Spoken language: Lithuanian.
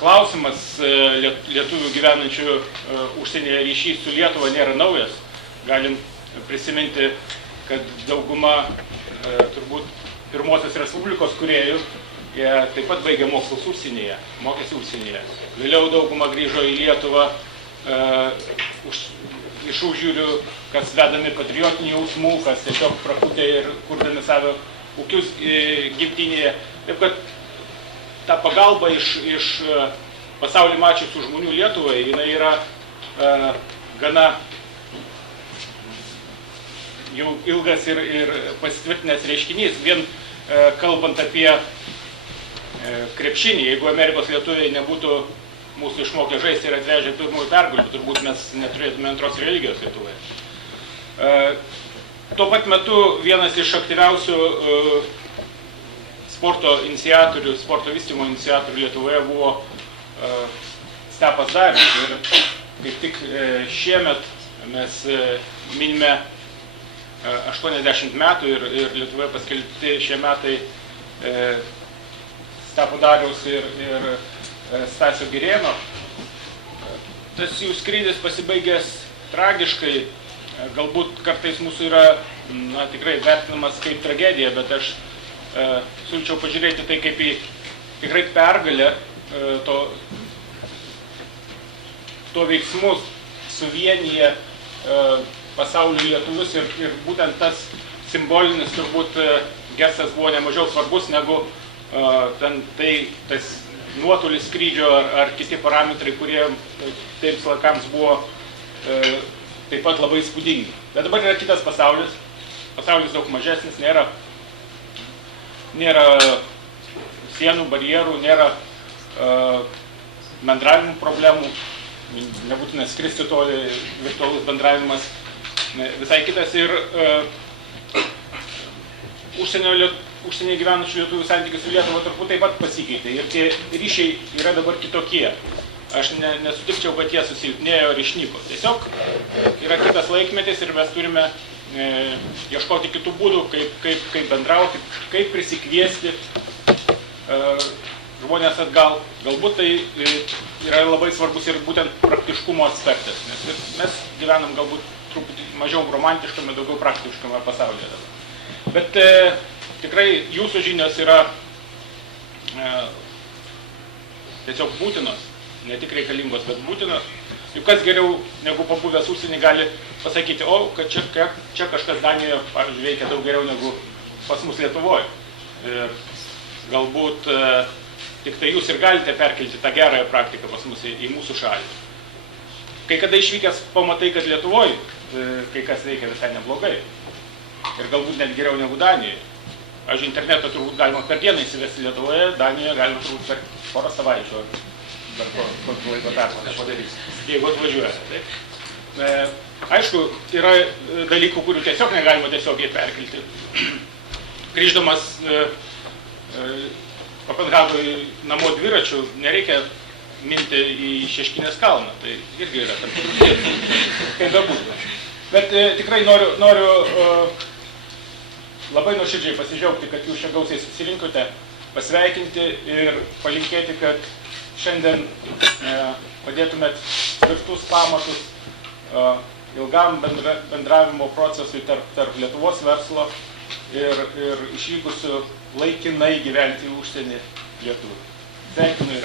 klausimas lietuvių gyvenančių užsienyje ryšys su Lietuva nėra naujas. Galim prisiminti, kad dauguma turbūt pirmosios Respublikos kūrėjų, jie taip pat baigė mokslus užsienyje, mokėsi užsienyje. Vėliau dauguma grįžo į Lietuvą iš užjūrių, kas vedami patriotinių jausmų, kas tiesiog prakutė ir kurdami savo ūkius gimtinėje. Taip kad ta pagalba iš pasaulį mačiusių žmonių Lietuvai, jinai yra gana jau ilgas ir pasitvirtinęs reiškinys. Vien kalbant apie krepšinį, jeigu Amerikos lietuviai nebūtų mūsų išmokę žaisti ir atvežę pirmųjų pergalių, turbūt mes neturėtume antros religijos Lietuvoje. Tuo pat metu vienas iš aktyviausių sporto iniciatorių, sporto vystymo iniciatorių Lietuvoje buvo Stepas Darius. Ir kaip tik šiemet mes minime 80 metų ir Lietuvoje paskelbti šie metai Stepo Dariaus ir Stasio Girėno. Tas jų skrydis pasibaigęs tragiškai, galbūt kartais mūsų yra tikrai vertinamas kaip tragedija, bet aš siūlyčiau pažiūrėti tai kaip į tikrai pergalę to veiksmus suvienyje pasaulio lietuvius ir būtent tas simbolinis turbūt gestas buvo nemažiau svarbus negu tas nuotolis skrydžio ar kiti parametrai, kurie tiems laikams buvo taip pat labai įspūdingi. Bet dabar yra kitas pasaulis. Pasaulis daug mažesnis, nėra sienų, barjerų, nėra bendravimų problemų, nebūtina skristi toli, virtualus bendravimas visai kitas ir užsienio gyvenančių lietuvių santykių su Lietuva turbūt taip pat pasikeitė ir tie ryšiai yra dabar kitokie. Aš nesutikčiau, kad jie susilpnėjo ir išnyko. Tiesiog yra kitas laikmetis ir mes turime ieškoti kitų būdų, kaip bendrauti, kaip prisikviesti žmonės atgal. Galbūt tai yra labai svarbus ir būtent praktiškumo aspektas, nes mes gyvenam galbūt truputį mažiau romantiškame, daugiau praktiškame pasaulyje dabar. Bet tikrai jūsų žinios yra tiesiog būtinos, ne tik reikalingos, bet būtinos. Juk kas geriau negu pabuvęs užsienį gali pasakyti, kad čia kažkas Danijoje, pavyzdžiui, veikia daug geriau negu pas mus Lietuvoje. Ir galbūt tik tai jūs ir galite perkelti tą gerąją praktiką pas mus į mūsų šalį. Kai kada išvykęs pamatai, kad Lietuvoje kai kas veikia visai neblogai. Ir galbūt net geriau negu Danijoje. Aš internetą turbūt galima per dieną įsivesti Lietuvoje, Danijoje galima turbūt per porą savaičių. Dar kokį laiko tarpą nepadarys, jeigu atvažiuoja. Aišku, yra dalykų, kurių tiesiog negalima tiesiogiai perkelti. Grįždamas Kopenhagoje namo dviračių, nereikia minti į Šeškinės kalną. Tai irgi yra tam tikrų, kaip bebūtų. Bet tikrai noriu labai nuoširdžiai pasidžiaugti, kad jūs čia gausiai susirinkote, pasveikinti ir palinkėti, kad šiandien padėtumėt tvirtus pamatus ilgam bendravimo procesui tarp Lietuvos verslo ir išvykusių laikinai gyventi į užsienį lietuvių. Sveikinu ir